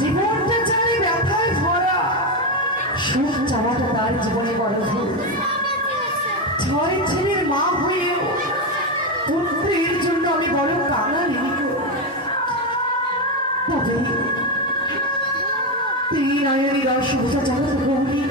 জীবনটা জানি ব্যথায় ভরা, সুখ চাওয়াটা তার জীবনে বড় ভুল। ছয় ছেলের মা হয়েও পুত্রের জন্য আমি বড় কাঙালি। তবে তিনি নয়নীরা সুবিধা জগৎ গৌরী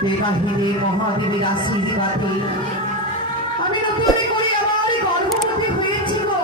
দেবাহিনী মহাদেবীর আশীর্বাদে আমি নতুন করে আমার গর্ভবতী হয়েছি গো।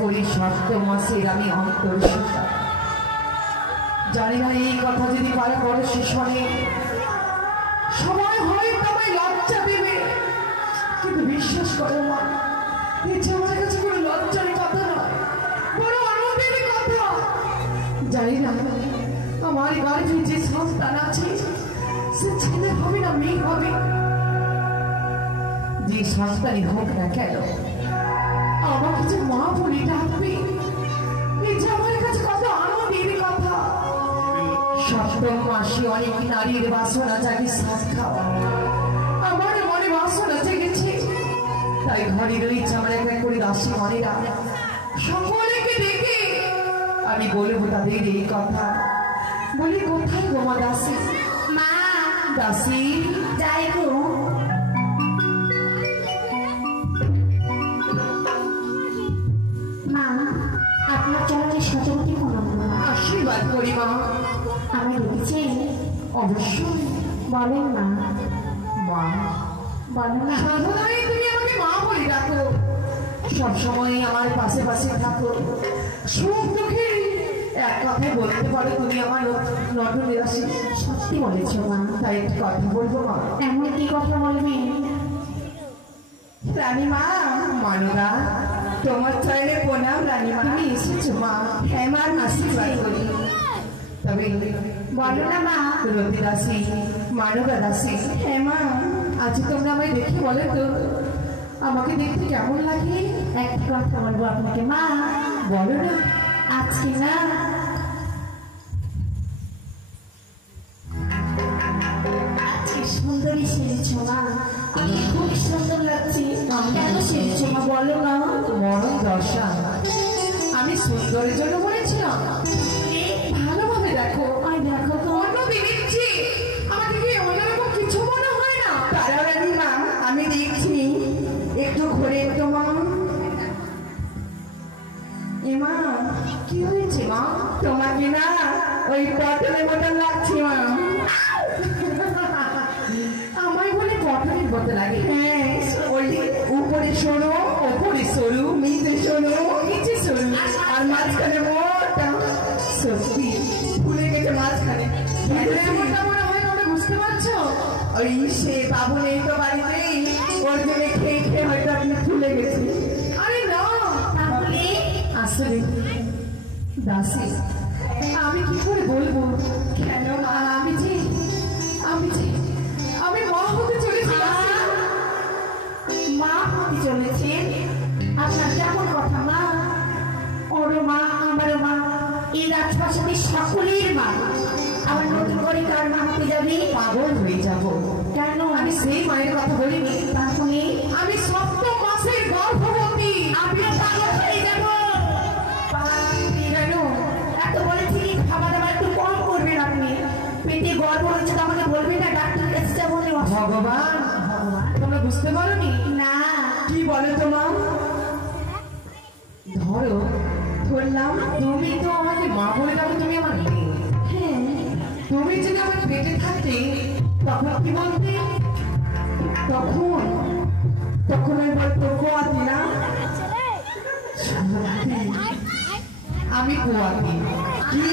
করি সপ্ত মাসের আমি অন্তর্সুতা। জানি না এই কথা যদি পারে পড়োশি শোনে সময় হয়তো আমায় লজ্জা দেবে, কিন্তু বিশ্বাস করো মা, এই যে আমার কাছে কোনো লজ্জার কথা নয়, বড় আনন্দের কথা। জানি না আমার গর্ভে যে সন্তান আছে সে ছেলে হবে না মেয়ে হবে, যে সন্তানই হোক না কেন আমাকে যে মা বলে ডাকবে, এই যে আমার কাছে কত আনন্দের কথা। সপ্তম মাসে অনেক নারীর বাসনা জাগে শ্বাস খাওয়া, আমার মনে বাসনা জেগেছে, তাই ঘরে রয়েছে আমার এক এক করে দাসী মনেরা। সকলকে ডেকে আমি বলবো তাদের এই কথা। বলি কোথায় গো মা দাসী? মা দাসী যাই গো। মা আপনার চরণে সতর্কী প্রণাম। আশীর্বাদ করি মা। আমি দেখেছি অবশ্যই। বলেন মা। মা বলেন না। সাধনায় তুমি আমাকে মা বলে ডাকো, সবসময় আমার পাশে পাশে থাকো, সুখ দুঃখে এক কথায় বলতে পারো তুমি আমার নটনের রাশি। সত্যি বলেছ মা। তাই একটি কথা বলবো মা। এমন কি কথা বলবি? রানীমা মানদা তোমার চাইলে প্রণাম রানীমা। তুমি এসেছো মা, আমার আশীর্বাদ করি। তবে বলো না মা। রবি দাসী মানদা দাসী, হ্যাঁ মা আজ তোমরা আমায় দেখে বলে তো আমাকে দেখতে কেমন লাগে? একটা কথা বলবো আপনাকে মা। বলো না। আজকে না আজকে সুন্দরী সেরেছ মা, আমি খুব সুন্দর লাগছে। কেন সেরেছ মা বলো না? মরণ দশা আমি সুন্দরের জন্য বলেছিলাম? ভালোভাবে দেখো। আর দেখো তো অন্য দেখছি আমাকে কি অন্যরকম কিছু মনে হয় না? তারা রানীমা আমি দেখছি একটু ঘুরে একটু মা। এমা কি হয়েছে মা? তোমাকে না ওই পটলের মতন লাগছে মা। আমায় বলে পটলের মতো লাগে? হ্যাঁ, ওই উপরে সরু, ওপরে সরু, নিচে সরু, নিচে সরু, আর মাঝখানে মোটা। সত্যি ফুলে গেছে মাঝখানে। এমনটা মনে হয় তোমরা বুঝতে পারছো? ওই সে বাবু নেই তো বাড়িতেই, ওর জন্য খেয়ে খেয়ে হয়তো আপনি ফুলে গেছে। আরে না, তাহলে আসলে দাসী আমি কি করে বলবো? কেন মা? আমি যে আমি মা হতে চলেছি। মা হতে চলেছে? আপনার কেমন কথা মা? ওরও মা আমারও মা, এই রাজপ্রাসাদের সকলের মা। আমার নতুন করে কার মা হতে যাবে? পাগল হয়ে যাবো। কেন? আমি সেই মায়ের কথা বলিনি? তাহলে আমি সপ্তম মাসের গর্ভবতী। আমিও পাগল হয়ে যাব। কেন? এত বলেছি খাবার দাবার একটু কম করবেন আপনি। পেটে গর্ভ হচ্ছে তো আমাকে বলবেন না ডাক্তার কাছে যাবো? ভগবান তোমরা বুঝতে পারোনি? না। কি বলে তোমার? ধরো ধরলাম তুমি তো আমাকে মা বলে ডাকো, তুমি আমার মেয়ে। হ্যাঁ তুমি যদি আমাকে পেটে থাকতে তখন কি বলতে? তখন আমি বলতো কোয়াতি না, আমি কোয়াতি। কি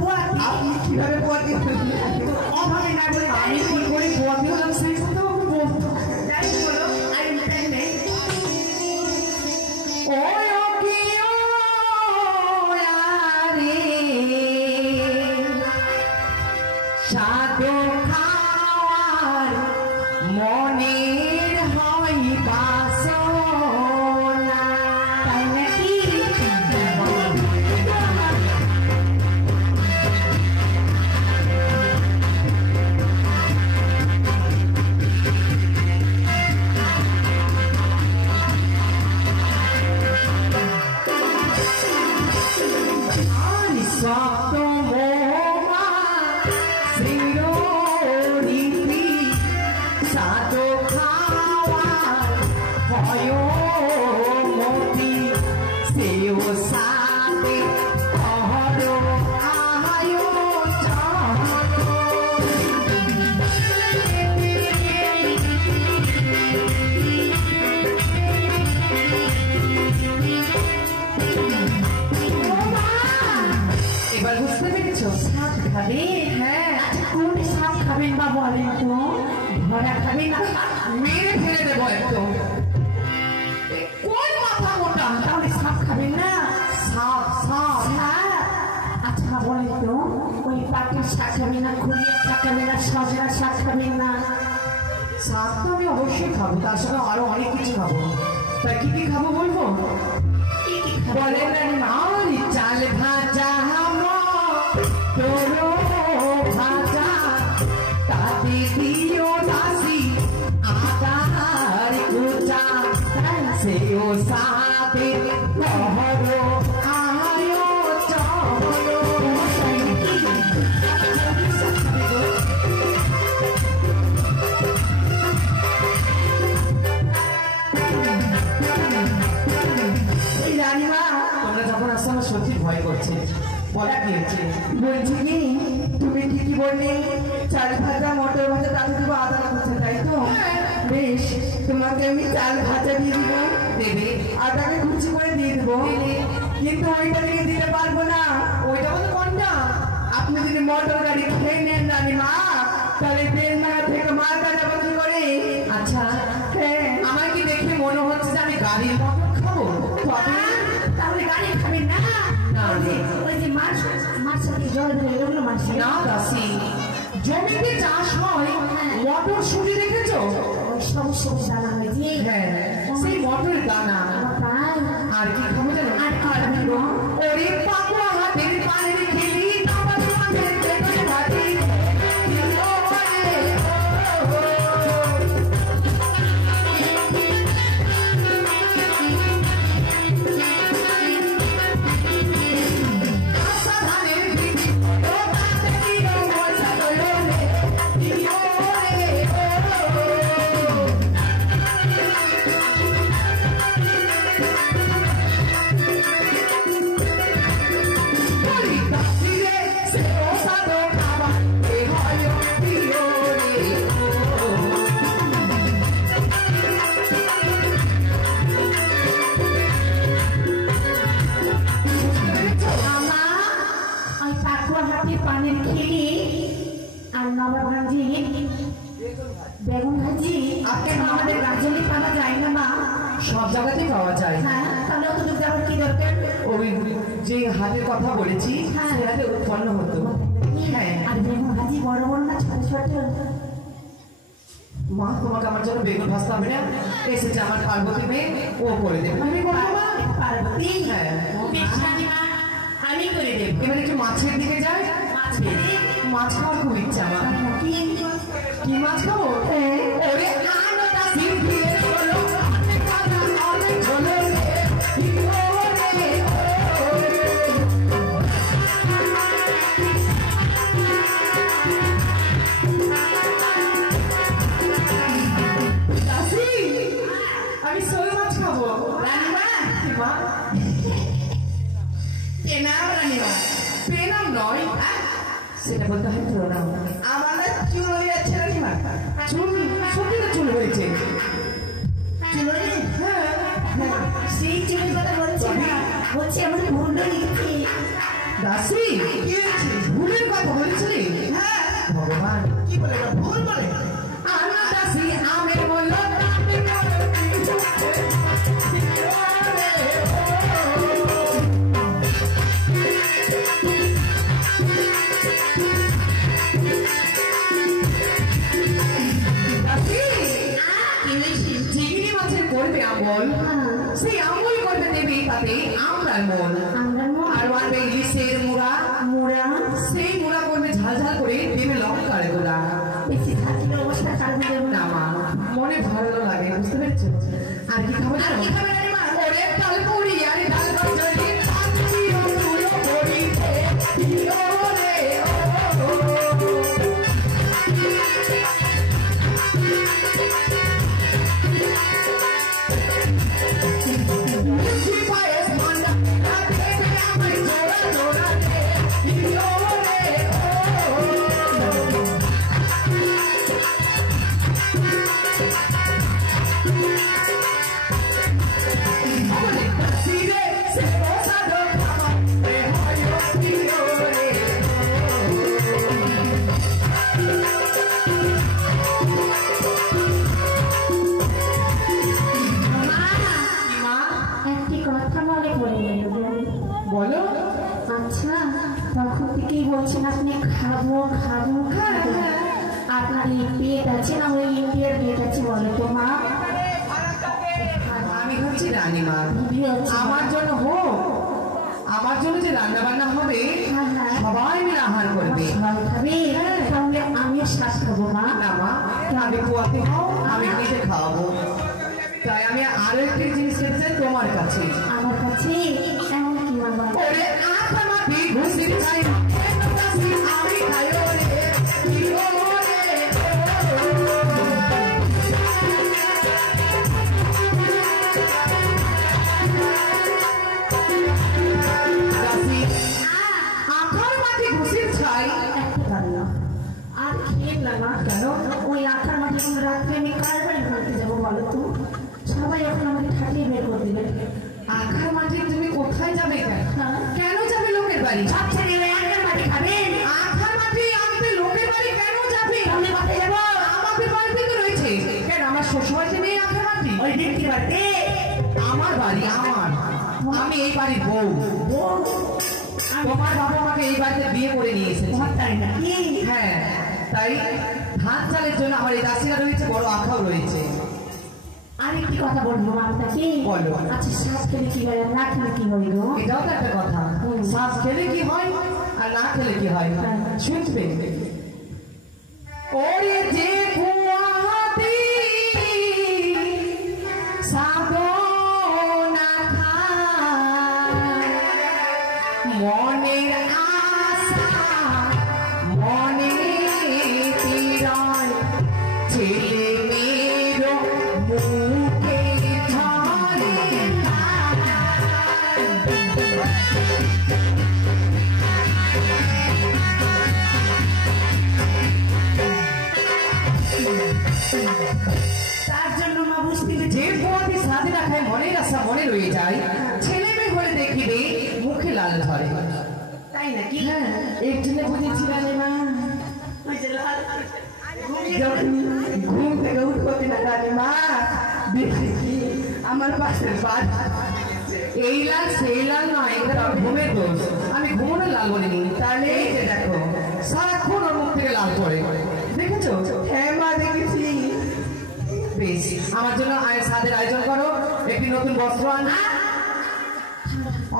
কোয়াতি? আপনি কিভাবে কোয়াতি হলেন? অভাবে না বলে আমি কি করে কোয়াতি হলাম সেই কথা আমাকে বলতো। যাই বলো আমি জানি সাধু খাওয়ার মনের হয় বাসনা, তাই নাকি? এবার বুঝতে পেরেছো? সাপ খাবে? হ্যাঁ, কোন সাপ খাবেন বা বলেন তো? ধরা খাবে না? মেরে ফেলে দেবো একদম। কোন মাথা মোটা? তাহলে সাপ খাবেন না? সাপ সাপ সাপ? আচ্ছা বলেন তো ওই পাটের শাক খাবেন না, খুঁড়িয়ে শাক খাবেন না, সজনা শাক খাবেন না? শাক তো আমি অবশ্যই খাবো, তার সঙ্গে আরো অনেক কিছু খাবো। তা কি কি খাবো বলবো? কি কি খাবেন? বলেন আলি চাল ভাজা তোরো ভাজা, তাতে দিও দাসি আদার কুচা, সেও সাথে কহরো আয়ো চলো। রানীমা তোমরা যখন আসছো আমার সত্যি ভয় করছে। বলা কি হচ্ছে? বলছি কি তুমি ঠিকই বললে, চাল ভাজা মটর ভাজা তাতে দেবো আদা কুচা, তাই তো? বেশ, তোমাকে আমি চাল ভাজা দিয়ে দিব, দেবে? আদাকে কুচি করে দিয়ে দেবো, কিন্তু ওইটা দিয়ে দিতে পারবো না। ওইটা বলতে কোনটা? আপনি যদি মোটর গাড়ি খেয়ে নেন রানীমা, তাহলে বেলনাগা থেকে মালটা যাবো কি করে? আচ্ছা, হ্যাঁ, আমার কি দেখে মনে হচ্ছে যে আমি গাড়ির মটর খাবো? তবে তাহলে গাড়ি খাবেন না? না, ওই যে মাছ সাথে জল ধরে ওগুলো মাছ না দাসি, জমিতে চাষ হয় মটর শুনি দেখেছো? ওই সবুজ সবুজ দানা হয়েছে। হ্যাঁ, সেই মটর দানা। তাই আর কি খাবো জানো? আর কি খাবেন? ওরে পাকুয়া হাতের পায়ের খেলি আমার মাঝে পেটে ভাতি। পানির খিলি আর নবাব ভাজি, বেগুন ভাজি, আমাদের গাজলি পাওয়া যায় না মা? সব জায়গাতে পাওয়া যায়। হ্যাঁ, তাহলে অত দূর যাওয়ার কি দরকার? ওই যে হাতের কথা বলেছি সেটাতে উৎপন্ন হতো। হ্যাঁ, আর বেগুন ভাজি বড় বড় না ছোট ছোট? মা তোমাকে আমার জন্য বেগুন ভাজতে হবে না, এসেছে আমার পার্বতী মেয়ে, ও করে দেবে। আমি করবো মা? পার্বতী? হ্যাঁ, আমি করে দেব। এবার একটু মাছের দিকে যাই। মাছ খাওয়ার খুব ইচ্ছা আমার। কি মাছ খাবো? ওরে আনোটা সিপিয়ে চলো, অনেক কথা অনেক চলো রে, কি ওরে দাসি, আমি শোল মাছ খাবো। রানীমা, মা পেনাম রানীমা, পেনাম নয়, সেটা বলতে হয় প্রণাম। আমার না চুল হয়ে যাচ্ছে রানীমা। চুল সত্যি তো চুল হয়েছে। চুল হয়ে? হ্যাঁ, সেই চুলের কথা বলছি না, বলছি আমাদের ভুল লিখছি। দাসি কি হয়েছে? ভুলের কথা বলেছিলি? হ্যাঁ, ভগবান কি বলে এটা? ভুল বলে? আনা দাসি আমের বলল চিংড়ি মাছের করবে আমল, সেই আমল করবে দেবে তাতে আমরার মন, আর বাড়বে ইলিশের মুড়া, সেই মুড়া করবে ঝাল ঝাল করে দেবে লঙ্কার গোড়া। না মা, মনে ভালো লাগে, বুঝতে পেরেছো? আর কি খাবে জানো? ওরে তালপুরি আর ডাল ভাজা খাচ্ছি ও তুলো করিতে ওরে ও মুখি পায়ে মান্ডা রাতে আমায় জোড়া জোড়া দে ওরে ও বলো। আচ্ছা, তখন থেকেই বলছেন আপনি খাবো খাবো খাবো, আপনার এই পেট আছে না ওই ইন্ডিয়ার পেট আছে বলো তো মা? আমি হচ্ছি রানীমা, আমার জন্য হোক, আমার জন্য যে রান্না বান্না হবে সবাই মিলে আহার করবে। তাহলে আমিও শ্বাস খাবো মা। না মা, আমি পোয়াতে খাও, আমি নিজে খাওয়াবো। তাই আমি আরো একটি জিনিস খেতে চাই তোমার কাছে। আমার কাছে এমন কি বাবা? ওরে আখা মাটি ঘুষি খাই আমি খাই ওরে আখার মাটি ঘুষি খাই আর খেয়ে না মা। কেন? ওই আখার মাটি রাত্রে আমি কার বাড়ি ঘুরতে যাবো বলো তো? সবাই এখন আমাকে ঠাটিয়ে বের করে দেবে। আখার মাটি তুমি কোথায় যাবে? কেন যাবে লোকের বাড়ি? আচ্ছা নেবে আখার মাটি খাবেন? আখার মাটি আনতে লোকের বাড়ি কেন যাবে? তাহলে কোথায় যাবো? আমাদের বাড়িতে তো রয়েছে। কেন আমার শ্বশুরবাড়িতে নেই আখার মাটি? ওই দিনটি বাড়িতে আমার বাড়ি, আমার, আমি এই বাড়ির বউ। তোমার বাবা আমাকে এই বাড়িতে বিয়ে করে নিয়ে এসেছে। তাই নাকি? হ্যাঁ, তাই ধান চালের জন্য আমার এই দাসিরা রয়েছে, বড় আখাও রয়েছে। আরেকটি কথা বলবো মা আপনাকে। বলো। আচ্ছা, শ্বাস খেলে কি হয় আর না খেলে কি হয় গো? এটাও তো একটা কথা, শ্বাস খেলে কি হয় আর না খেলে কি হয় শুনবে। ওরে যে কুয়াতি সাধনা খায় মনের আশা মনে তিরায় ছেলে মেয়ের মুখে ঝরে তার জন্য মা বুঝতে যে পোয়াতি সাথে রাখায় মনের আশা মনে রয়ে যায়, ছেলে মেয়ে হলে দেখিবে মুখে লাল ধরে। তাই নাকি? হ্যাঁ, এর জন্য বুঝেছিলাম না। ওই যে লাল যখন ঘুম থেকে উঠতে না রানীমা, দেখি আমার পাশের বাড়ি এই লাল সেই লাল নয়, এটা ঘুমের দোষ। আমি ঘুমোনো লাল বলিনি। তাহলে এই যে দেখো সারাক্ষণ ওর মুখ থেকে লাল পড়ে, দেখেছো? হ্যাঁ মা, দেখেছি। বেশ, আমার জন্য সাদের আয়োজন করো, একটি নতুন বস্ত্র আন।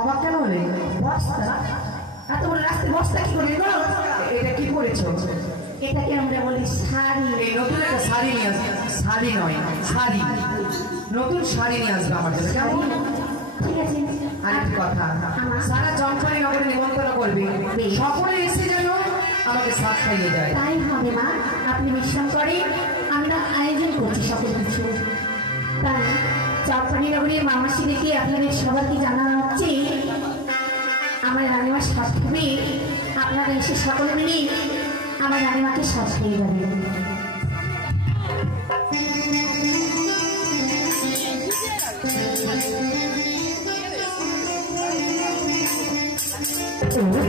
অবাক কেন হলে? বস্তা? এত বড় রাস্তায় বস্তা কি করবি গো? এটা কি করেছো? এটাকে আমরা বলি শাড়ি। এই নতুন একটা শাড়ি নিয়ে আসবে। শাড়ি নয়, শাড়ি, নতুন শাড়ি নিয়ে আসবে আমার জন্য, কেমন? ঠিক আছে। আরেকটি কথা, সারা চঞ্চলী নগরে নিমন্ত্রণ করবে, সকলে এসে যেন আমাকে সাথ খাইয়ে যায়। তাই হবে মা, আপনি বিশ্বাস করেন আমরা আয়োজন করছি সকল কিছু। তাই চাঁদপানি নগরীর মামাসি দেখে আপনাদের সবাইকে জানানো হচ্ছে আমার রানীমার সাথে আপনারা এসে সকলে মিলে আমার রানীমাকে সাজিয়ে যাবে।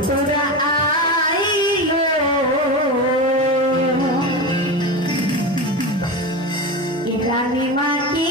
তোরা আইলো রানীমাকে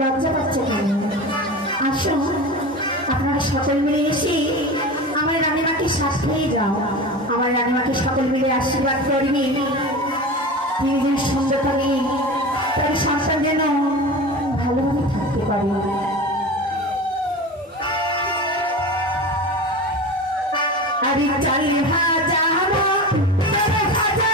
লজ্জা পাচ্ছে কেন? আসুন আপনারা সকল মিলে এসে আমার রানীমাকে সাজিয়ে যাও। আমার রানীমাকে সকল মিলে আশীর্বাদ করবে, তিনি যেন সুন্দরতা নিয়ে তার সন্তান যেন ভালোভাবে থাকতে পারে। আরে চাল ভাজা ভাজা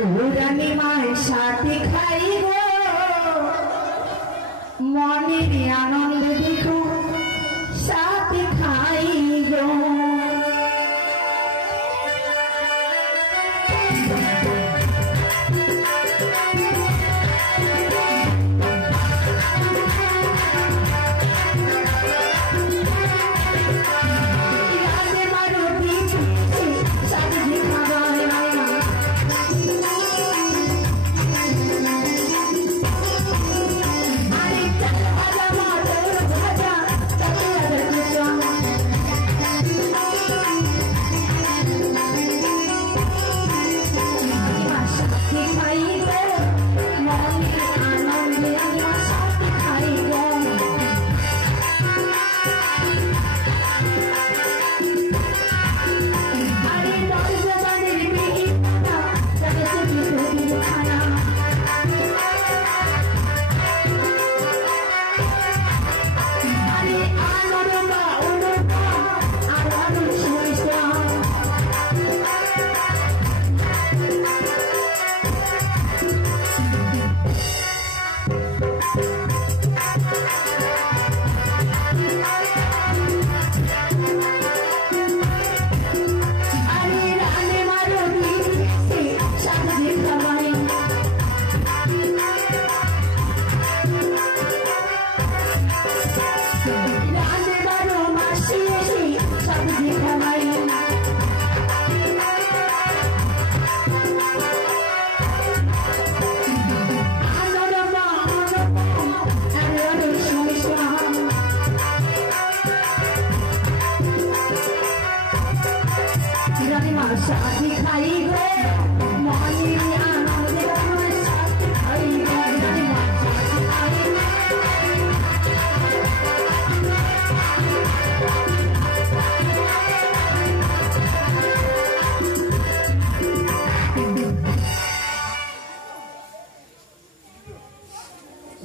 রানী মায়ের সাথে খাই গো মনের আনন্দ দেখো সাথে খাই গো সাথে খাই গো মনের আনন্দে আমার সাথে খাই গো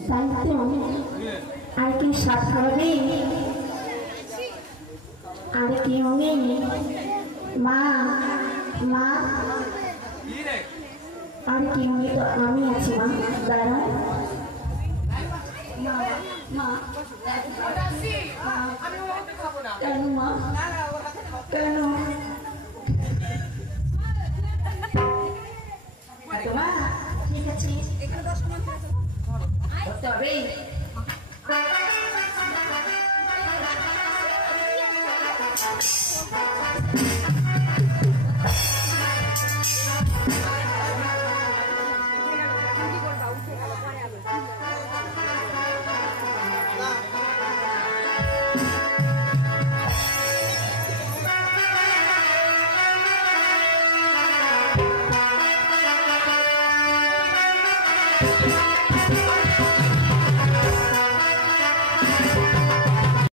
তাই তো আর কি সাথ হবে আর কি হবে মা মা আর কি হবে তো আমি আছি মা দাঁড়া মা কেন মা কেন ঠিক আছে এখানে 10 মিনিট করতে হবে